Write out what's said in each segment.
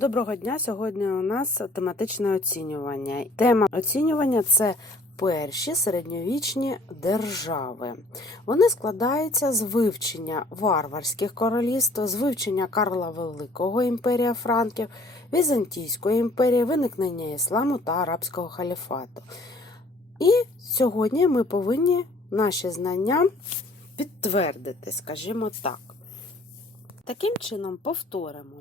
Доброго дня! Сьогодні у нас тематичне оцінювання. Тема оцінювання це перші середньовічні держави. Вони складаються з вивчення варварських королівств, з вивчення Карла Великого імперія Франків, Візантійської імперії, виникнення ісламу та арабського халіфату. І сьогодні ми повинні наші знання підтвердити, скажімо так. Таким чином, повторимо.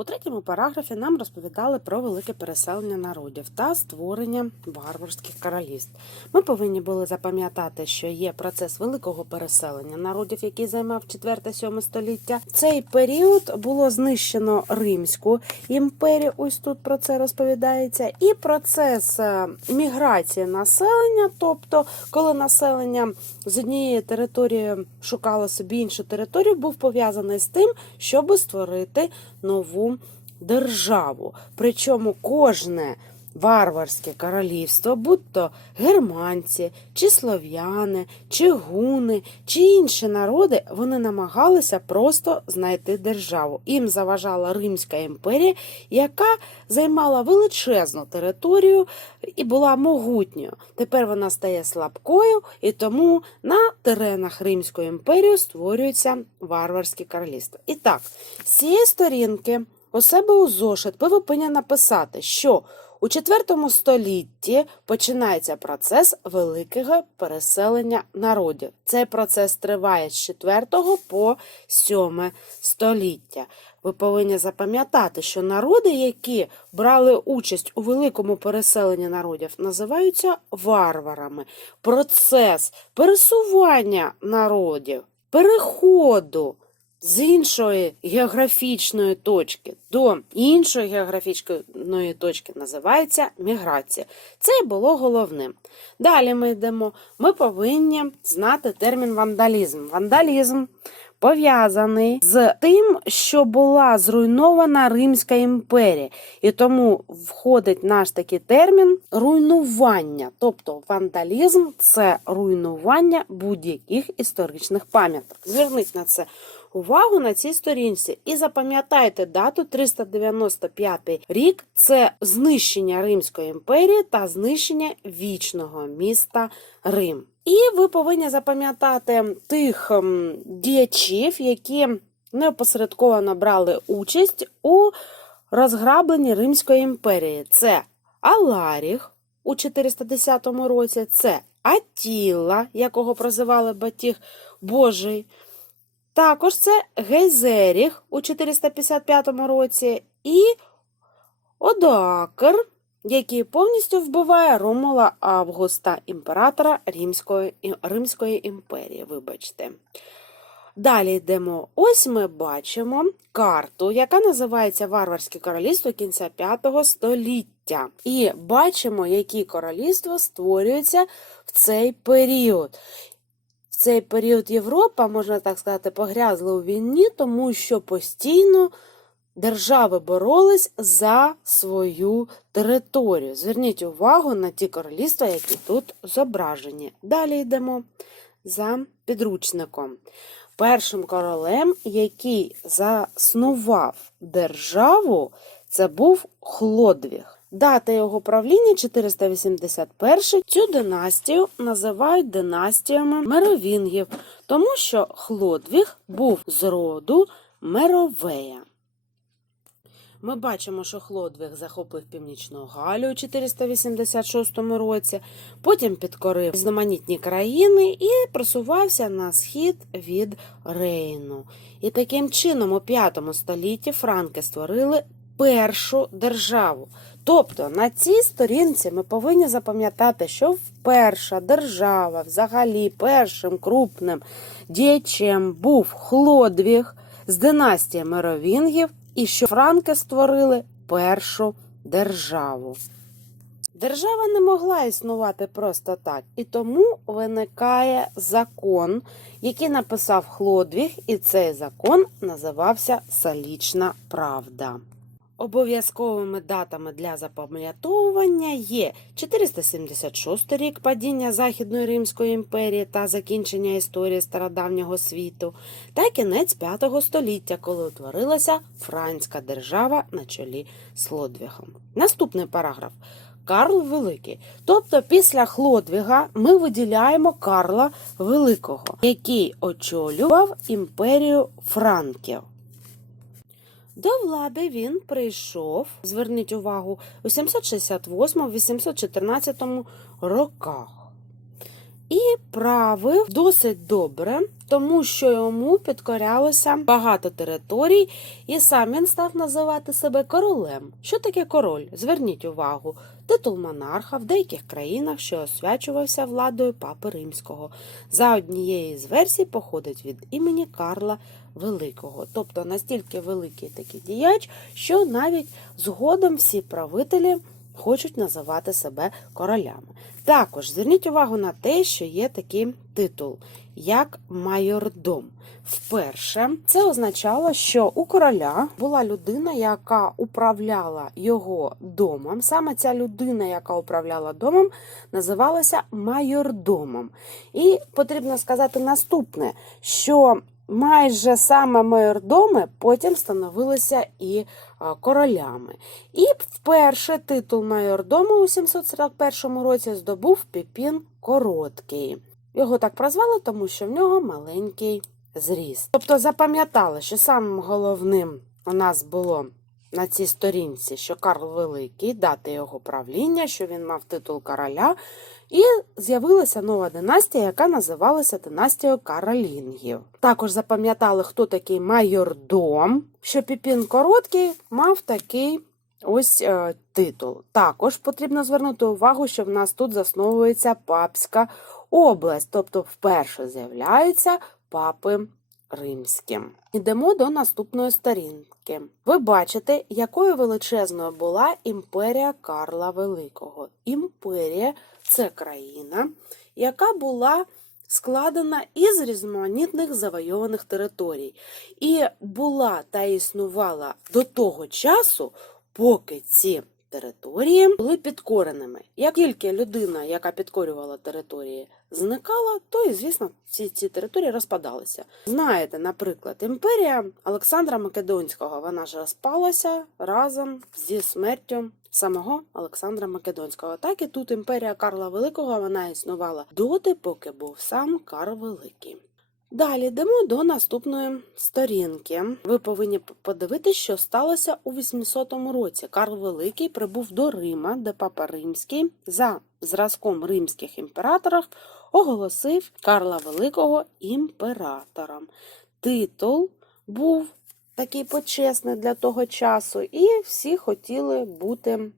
У третьому параграфі нам розповідали про велике переселення народів та створення варварських королівств. Ми повинні були запам'ятати, що є процес великого переселення народів, який займав 4-7 століття. В цей період було знищено Римську імперію. Ось тут про це розповідається, і процес е, міграції населення, тобто, коли населення з однієї території шукало собі іншу територію, був пов'язаний з тим, щоб створити нову державу. Причому кожне варварське королівство, будь то германці, чи слов'яни, чи гуни, чи інші народи, вони намагалися просто знайти державу. Їм заважала Римська імперія, яка займала величезну територію і була могутньою. Тепер вона стає слабкою, і тому на теренах Римської імперії створюються варварські королівства. І так, з цієї сторінки у себе у зошит ви повинні написати, що у IV столітті починається процес великого переселення народів. Цей процес триває з 4 по 7 століття. Ви повинні запам'ятати, що народи, які брали участь у великому переселенні народів, називаються варварами. Процес пересування народів, переходу з іншої географічної точки до іншої географічної точки називається міграція. Це було головним. Далі ми йдемо. Ми повинні знати термін вандалізм. Вандалізм пов'язаний з тим, що була зруйнована Римська імперія, і тому входить наш такий термін руйнування. Тобто вандалізм це руйнування будь-яких історичних пам'яток. Зверніть на це увагу на цій сторінці і запам'ятайте дату 395 рік це знищення Римської імперії та знищення вічного міста Рим. І ви повинні запам'ятати тих ем, діячів, які неопосередковано брали участь у розграбленні Римської імперії. Це Аларіх у 410 році, це Атіла, якого прозивали Батіг Божий. Також це Гейзеріх у 455 році і Одоакр, який повністю вбиває Ромула Августа, імператора Римської, Римської імперії. Вибачте. Далі йдемо. Ось ми бачимо карту, яка називається Варварське королівство кінця 5 століття. І бачимо, які королівства створюються в цей період. Цей період Європа, можна так сказати, погрязла у війні, тому що постійно держави боролись за свою територію. Зверніть увагу на ті королівства, які тут зображені. Далі йдемо за підручником. Першим королем, який заснував державу, це був Хлодвіг. Дата його правління 481. Цю династію називають династіями Меровінгів, тому що Хлодвіг був з роду Меровея. Ми бачимо, що Хлодвіг захопив Північну Галію у 486 році, потім підкорив різноманітні країни і просувався на схід від Рейну. І таким чином, у 5 столітті франки створили першу державу. Тобто на цій сторінці ми повинні запам'ятати, що перша держава, взагалі, першим крупним діячем був Хлодвіг з династії Меровінгів, і що франки створили першу державу. Держава не могла існувати просто так, і тому виникає закон, який написав Хлодвіг, і цей закон називався Салічна Правда. Обов'язковими датами для запам'ятовування є 476 рік падіння Західної Римської імперії та закінчення історії стародавнього світу, та кінець 5 століття, коли утворилася Франська держава на чолі з Лодвігом. Наступний параграф. Карл Великий. Тобто після Хлодвіга ми виділяємо Карла Великого, який очолював імперію Франків. До влади він прийшов, зверніть увагу, у 768-814 роках. І правив досить добре, тому що йому підкорялося багато територій, і сам він став називати себе королем. Що таке король? Зверніть увагу, титул монарха в деяких країнах, що освячувався владою папи римського. За однією з версій походить від імені Карла Великого, тобто настільки великий такий діяч, що навіть згодом всі правителі хочуть називати себе королями. Також зверніть увагу на те, що є такий титул, як майордом. Вперше це означало, що у короля була людина, яка управляла його домом. Саме ця людина, яка управляла домом, називалася майордомом. І потрібно сказати наступне, що майже саме майордоми потім становилися і королями. І вперше титул майордома у 741 році здобув Піпін Короткий. Його так прозвали, тому що в нього маленький зріст. Тобто запам'ятали, що самим головним у нас було на цій сторінці, що Карл Великий, дати його правління, що він мав титул короля, і з'явилася нова династія, яка називалася династією Каролінгів. Також запам'ятали, хто такий майордом, що Піпін Короткий мав такий ось е, титул. Також потрібно звернути увагу, що в нас тут засновується папська область, тобто вперше з'являються папи римські. Йдемо до наступної сторінки. Ви бачите, якою величезною була імперія Карла Великого. Імперія це країна, яка була складена із різноманітних завойованих територій, і була та існувала до того часу, поки ці території були підкореними. Як тільки людина, яка підкорювала території, зникала, то і, звісно, всі ці території розпадалися. Знаєте, наприклад, імперія Олександра Македонського вона ж розпалася разом зі смертю самого Олександра Македонського. Так і тут імперія Карла Великого вона існувала доти, поки був сам Карл Великий. Далі йдемо до наступної сторінки. Ви повинні подивитися, що сталося у 800 році. Карл Великий прибув до Рима, де папа Римський за зразком римських імператорів оголосив Карла Великого імператором. Титул був такий почесний для того часу, і всі хотіли бути.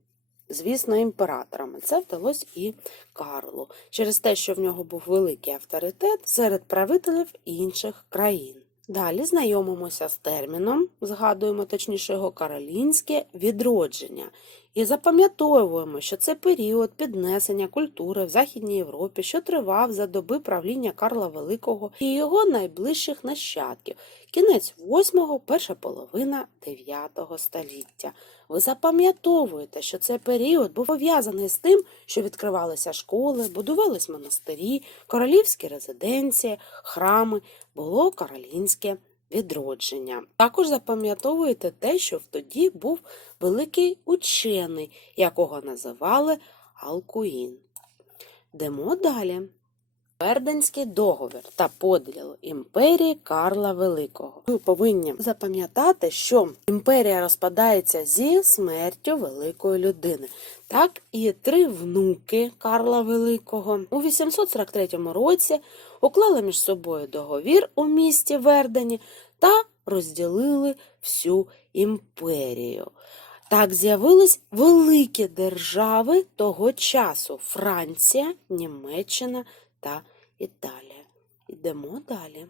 Звісно, імператорами. Це вдалося і Карлу через те, що в нього був великий авторитет серед правителів інших країн. Далі знайомимося з терміном, згадуємо точніше його каролінське відродження. І запам'ятовуємо, що це період піднесення культури в Західній Європі, що тривав за доби правління Карла Великого і його найближчих нащадків, кінець 8-го, перша половина 9 століття. Ви запам'ятовуєте, що цей період був пов'язаний з тим, що відкривалися школи, будувались монастирі, королівські резиденції, храми, було каролінське відродження. Також запам'ятовуєте те, що тоді був великий учений, якого називали Алкуїн. Йдемо далі. Верденський договір та поділ імперії Карла Великого. Ви повинні запам'ятати, що імперія розпадається зі смертю великої людини. Так і три внуки Карла Великого у 843 році уклали між собою договір у місті Вердені та розділили всю імперію. Так з'явились великі держави того часу Франція, Німеччина та Італія. Йдемо далі.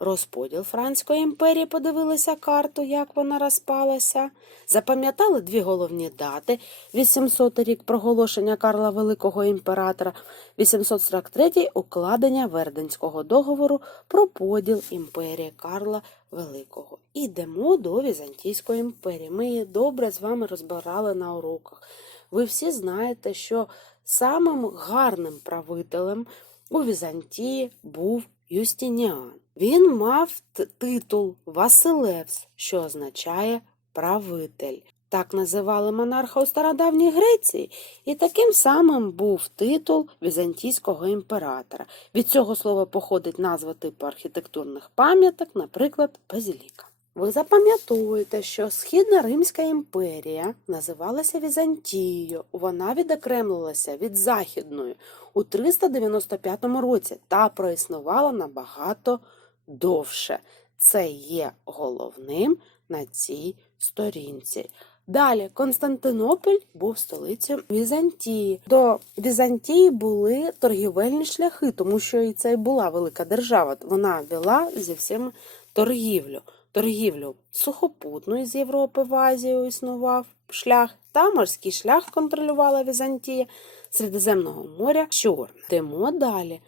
розподіл Франської імперії, подивилися карту, як вона розпалася. Запам'ятали дві головні дати: 800 рік проголошення Карла Великого імператора, 843 укладення Верденського договору про поділ імперії Карла Великого. Ідемо до Візантійської імперії. Ми її добре з вами розбирали на уроках. Ви всі знаєте, що самим гарним правителем у Візантії був Юстиніан. Він мав титул Василевс, що означає правитель. Так називали монарха у стародавній Греції, і таким самим був титул візантійського імператора. Від цього слова походить назва типу архітектурних пам'яток, наприклад, базіліка. Ви запам'ятовуєте, що Східна Римська імперія називалася Візантією. Вона відокремлилася від Західної у 395 році та проіснувала набагато довше. Це є головним на цій сторінці. Далі Константинополь був столицею Візантії. До Візантії були торгівельні шляхи, тому що і це й була велика держава. Вона вела зі всім торгівлю. Торгівлю сухопутну з Європи в Азію існував шлях, та морський шлях контролювала Візантія Середземного моря Чорне. Йдемо далі.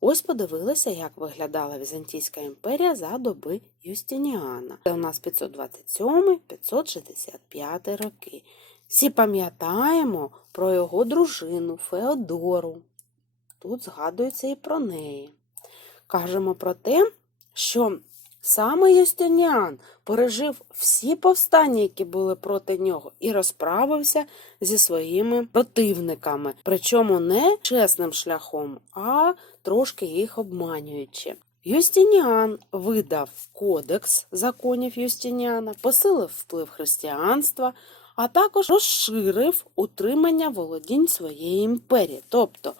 Ось подивилися, як виглядала Візантійська імперія за доби Юстиніана. Це у нас 527-565 роки. Всі пам'ятаємо про його дружину Феодору. Тут згадується і про неї. Кажемо про те, що саме Юстиніан пережив всі повстання, які були проти нього, і розправився зі своїми противниками, причому не чесним шляхом, а трошки їх обманюючи. Юстиніан видав кодекс законів Юстиніана, посилив вплив християнства, а також розширив утримання володінь своєї імперії. Тобто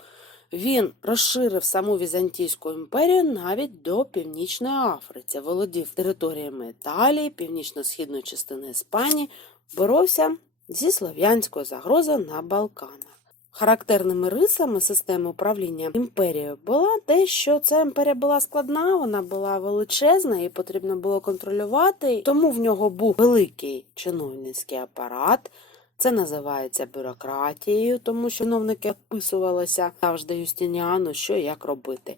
він розширив саму Візантійську імперію навіть до Північної Африки, володів територіями Італії, північно-східної частини Іспанії, боровся зі слов'янською загрозою на Балканах. Характерними рисами системи управління імперією була те, що ця імперія була складна, вона була величезна, і потрібно було контролювати. Тому в нього був великий чиновницький апарат. Це називається бюрократією, тому що чиновники описувалися завжди Юстиніану, що і як робити.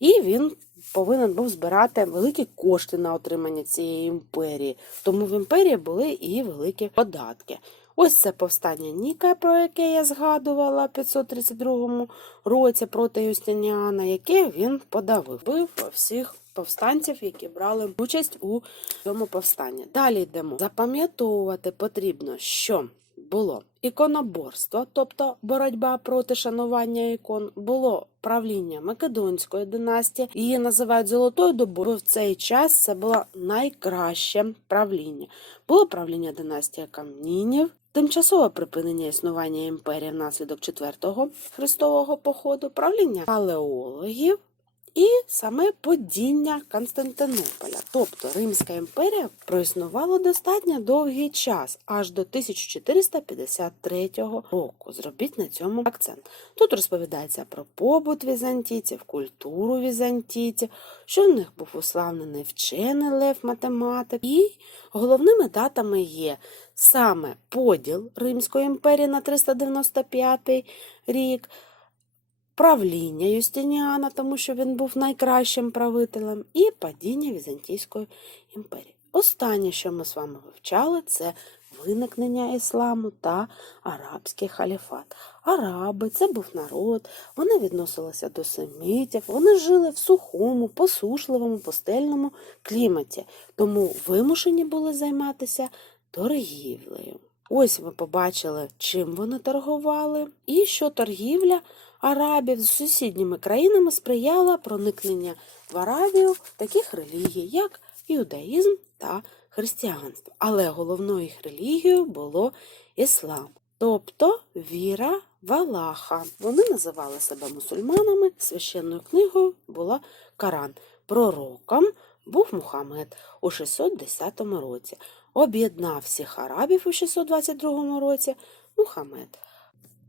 І він повинен був збирати великі кошти на отримання цієї імперії. Тому в імперії були і великі податки. Ось це повстання Ніка, про яке я згадувала в 532 році проти Юстиніана, яке він подавив. Бив всіх повстанців, які брали участь у цьому повстанні. Далі йдемо. Запам'ятовувати потрібно, що було іконоборство, тобто боротьба проти шанування ікон, було правління Македонської династії. Її називають золотою добою. бо В цей час це було найкраще правління. Було правління династії Камнінів. Тимчасове припинення існування імперії внаслідок четвертого хрестового походу, правління палеологів і саме падіння Константинополя. Тобто Римська імперія проіснувала достатньо довгий час, аж до 1453 року. Зробіть на цьому акцент. Тут розповідається про побут візантійців, культуру візантійців, що в них був уславлений вчений лев математик. І головними датами є саме поділ Римської імперії на 395 рік правління Юстиніана, тому що він був найкращим правителем, і падіння Візантійської імперії. Останнє, що ми з вами вивчали, це виникнення ісламу та арабський халіфат. Араби це був народ, вони відносилися до семітів, вони жили в сухому, посушливому, пустельному кліматі, тому вимушені були займатися торгівлею. Ось ви побачили, чим вони торгували, і що торгівля арабів з сусідніми країнами сприяла проникнення в Аравію таких релігій, як іудаїзм та християнство. Але головною їх релігією було іслам, тобто віра в Аллаха. Вони називали себе мусульманами, священною книгою була Коран. Пророком був Мухаммед у 610 році. Об'єднав всіх арабів у 622 році Мухаммед.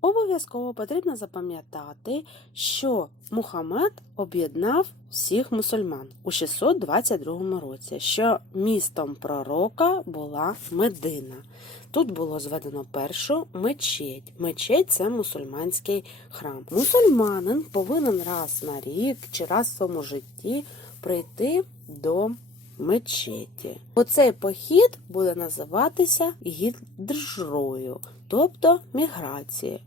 Обов'язково потрібно запам'ятати, що Мухаммед об'єднав всіх мусульман у 622 році, що містом пророка була Медина. Тут було зведено першу мечеть. Мечеть це мусульманський храм. Мусульманин повинен раз на рік чи раз в своєму житті прийти до мечеті. Оцей похід буде називатися гідржрою, тобто міграцією.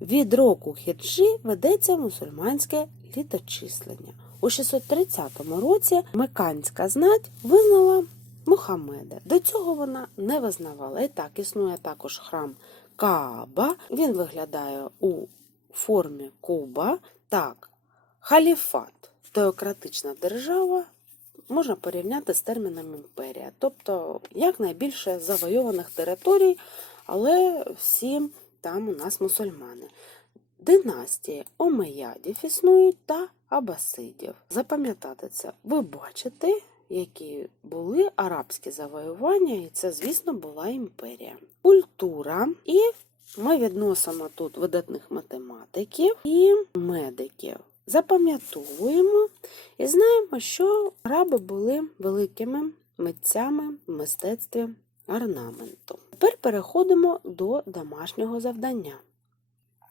Від року хіджі ведеться мусульманське літочислення. У 630 році Меканська знать визнала Мухаммеда. До цього вона не визнавала. І так існує також храм Кааба. Він виглядає у формі куба. Так, халіфат, теократична держава, можна порівняти з терміном імперія, тобто якнайбільше завойованих територій, але всі там у нас мусульмани. Династії омеядів існують та абасидів. Запам'ятати це, ви бачите, які були арабські завоювання, і це, звісно, була імперія. Культура і ми відносимо тут видатних математиків і медиків. Запам'ятовуємо і знаємо, що араби були великими митцями в мистецтві орнаменту. Тепер переходимо до домашнього завдання.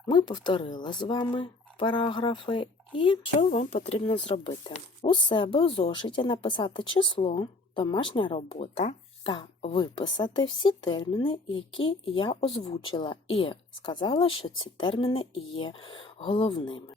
Ми повторили з вами параграфи, і що вам потрібно зробити? У себе у зошиті написати число, домашня робота та виписати всі терміни, які я озвучила, і сказала, що ці терміни є головними.